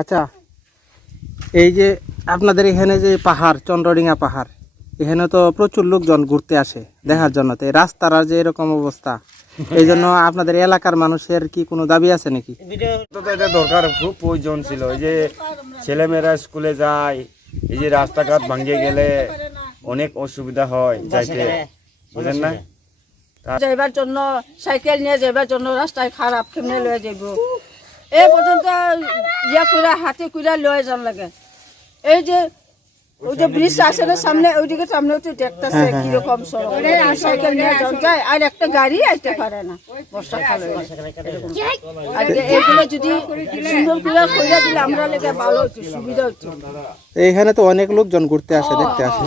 আচ্ছা এই যে আপনাদের এখানে যে পাহাড় চন্দ্রডিঙা পাহাড় এখানে তো প্রচুর লোকজন ঘুরতে আসে দেখার জন্য। তো এই রাস্তার যে এরকম অবস্থা এই জন্য আপনাদের এলাকার মানুষের কি কোনো দাবি আছে নাকি? তো তো এটা দরকার খুব প্রয়োজন ছিল। এই যে ছেলেমেয়েরা স্কুলে যায় এই যে রাস্তাঘাট ভাঙিয়ে গেলে অনেক অসুবিধা হয় যাইতে। বুঝলেন না? যাইবার জন্য, সাইকেল নিয়ে যাইবার জন্য রাস্তায় খারাপ খেমনে লয়ে যাইব? এই পর্যন্ত ইয়া করে হাতে করে লয়ে যান লাগে। এই যে ওই যে ব্রিজ আছে না সামনে ওইদিকে সামনে তো দেখতেছে কীরকম সড়ক। আর সাইকেল নিয়ে যায় আর একটা গাড়ি আইতে পারে না। বর্ষাকালে আর যে এইগুলো যদি সুন্দর করে কইরা দিলে আমরা লেগে ভালো হতো সুবিধা হতো এইখানে তো অনেক লোকজন ঘুরতে আসে দেখতে আসে।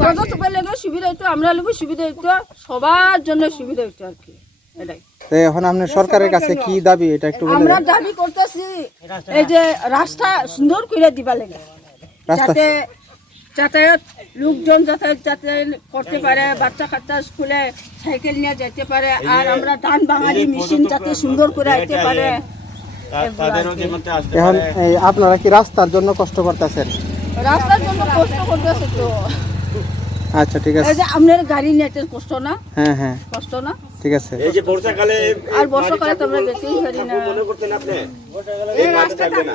পর্যটক লেগে সুবিধা হতো আমরা লেগে সুবিধা হতো সবার জন্য সুবিধা হতো আর কি। এটাই। এখন আপনার সরকারের কাছে কি দাবি এটা একটু আমরা দাবি করতেছি এই যে রাস্তা সুন্দর করে দিবা লাগে। যাতে যাতায়াত লোকজন যাতায়াত যাতে করতে পারে বাচ্চা কাচ্চা স্কুলে সাইকেল নিয়ে যেতে পারে আর আমরা ধান বাঙালি মেশিন যাতে সুন্দর করে আইতে পারে এখন আপনারা কি রাস্তার জন্য কষ্ট করতেছেন? রাস্তার জন্য কষ্ট করতেছে তো। আচ্ছা ঠিক আছে। এই যে আপনার গাড়ি নিতে কষ্ট না? হ্যাঁ হ্যাঁ। কষ্ট না? ঠিক আছে। এই যে বর্ষাকালে আর বর্ষাকালে তো আমরা যেতেই পারি না। মনে আপনি? এই মাটি থাকবে না।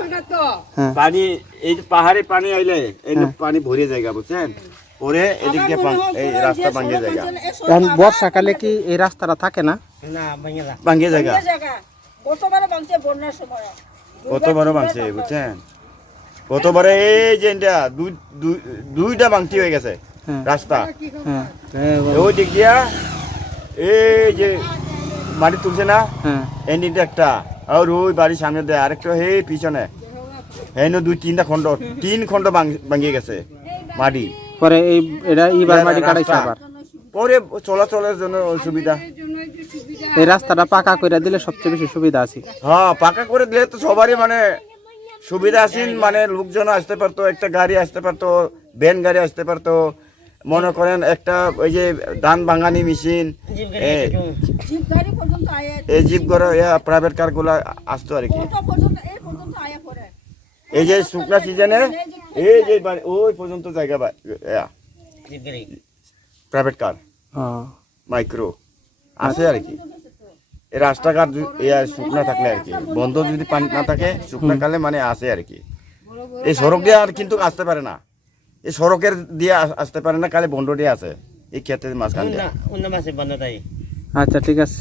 হ্যাঁ। পানি এই যে পাহাড়ে পানি আইলে এই পানি ভরে জায়গা বুঝছেন? পরে এদিক দিয়ে এই রাস্তা ভাঙিয়ে জায়গা। এখন বর্ষাকালে কি এই রাস্তাটা থাকে না? ভাঙিয়ে জায়গা। জায়গা। কতবার ভাঙছে বন্যার সময়। কত বড় ভাঙছে বুঝছেন? কতবারে এই যে এটা দুই- দুই- দুইটা ভাঙতি হয়ে গেছে হ্যাঁ। রাস্তা। হ্যাঁ ওই দিক দিয়া এই যে মাটি তুলছে না? হ্যাঁ। এই একটা। আর ওই বাড়ির সামনে দেয় আরেকটা হে পিছনে। এই দুই তিনটা খন্ড তিন খন্ড ভাঙিয়ে গেছে মাটি। পরে এই এটা ইবার মাটি কাটাইছে আবার। পরে চলাচলের জন্য অসুবিধা এই রাস্তাটা পাকা করে দিলে সবচেয়ে বেশি সুবিধা আছে। হ্যাঁ পাকা করে দিলে তো সবারই মানে সুবিধা আছেন মানে লোকজন আসতে পারতো একটা গাড়ি আসতে পারতো ভ্যান গাড়ি আসতে পারতো মনে করেন একটা ওই যে ধান ভাঙানি মেশিন জিপ গাড়ি পর্যন্ত আয়ে এই জিপ করে প্রাইভেট কারগুলা আসতো আর কি। এই পর্যন্ত আয়ে পড়ে। এই যে শুকনা সিজনে এই যে ওই পর্যন্ত জায়গা প্রাইভেট কার মাইক্রো আছে আর কি। এই রাস্তাঘাট শুকনা থাকলে আর কি। বন্ধ যদি পানি না থাকে শুকনা কালে মানে আসে আর কি। এই সড়ক দিয়ে আর কিন্তু আসতে পারে না। এই সড়কের দিয়ে আসতে পারে না কালে বন্ধ দিয়ে আছে। এই ক্ষেত্রে মাঝখান দিয়ে। আচ্ছা ঠিক আছে।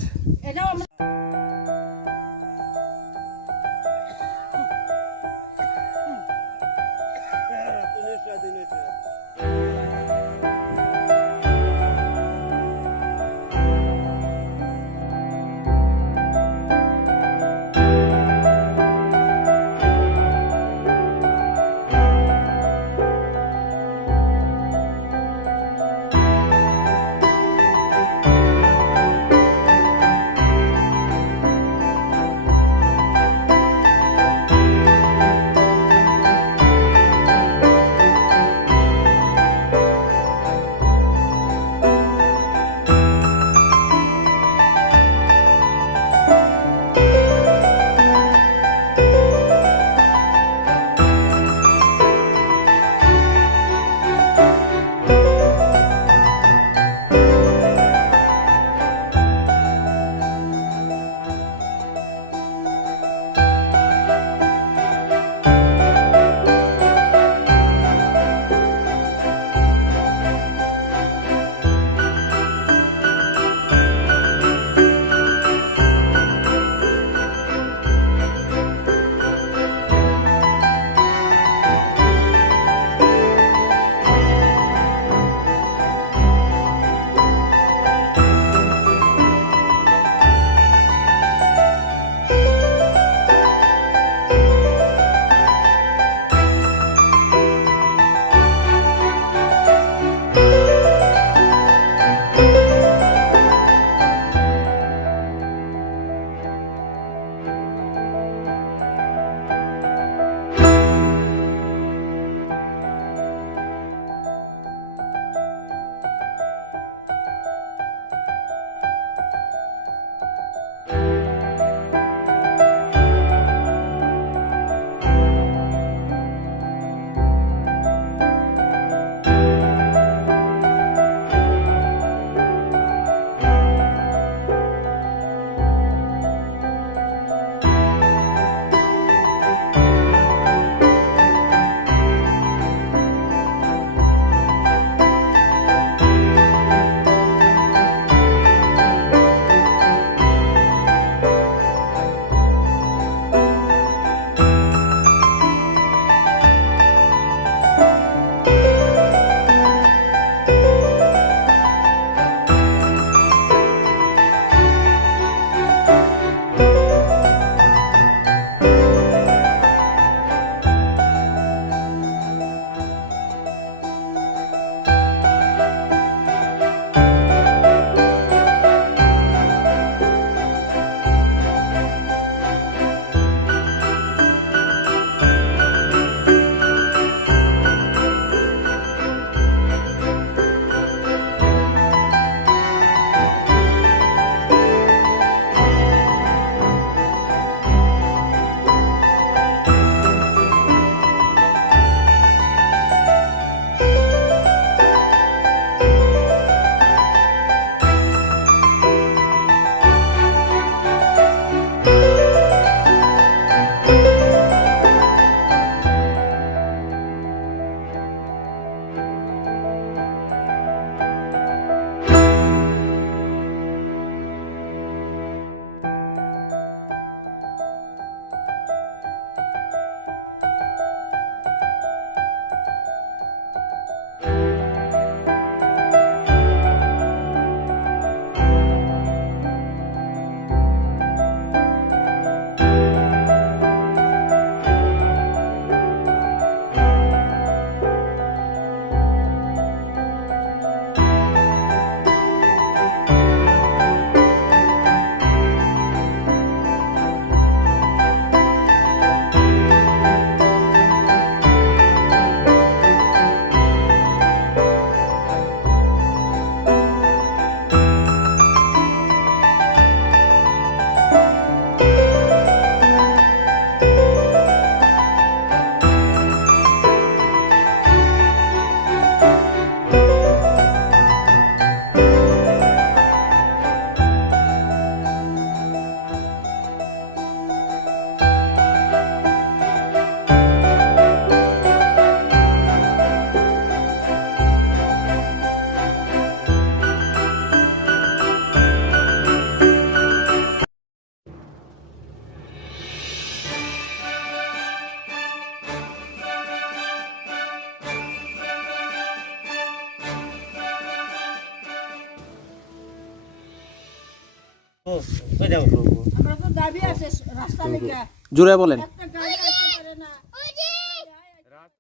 এটাও আমরা আমরা তো দাবি আছে রাস্তা লেগে জুড়ে বলেন।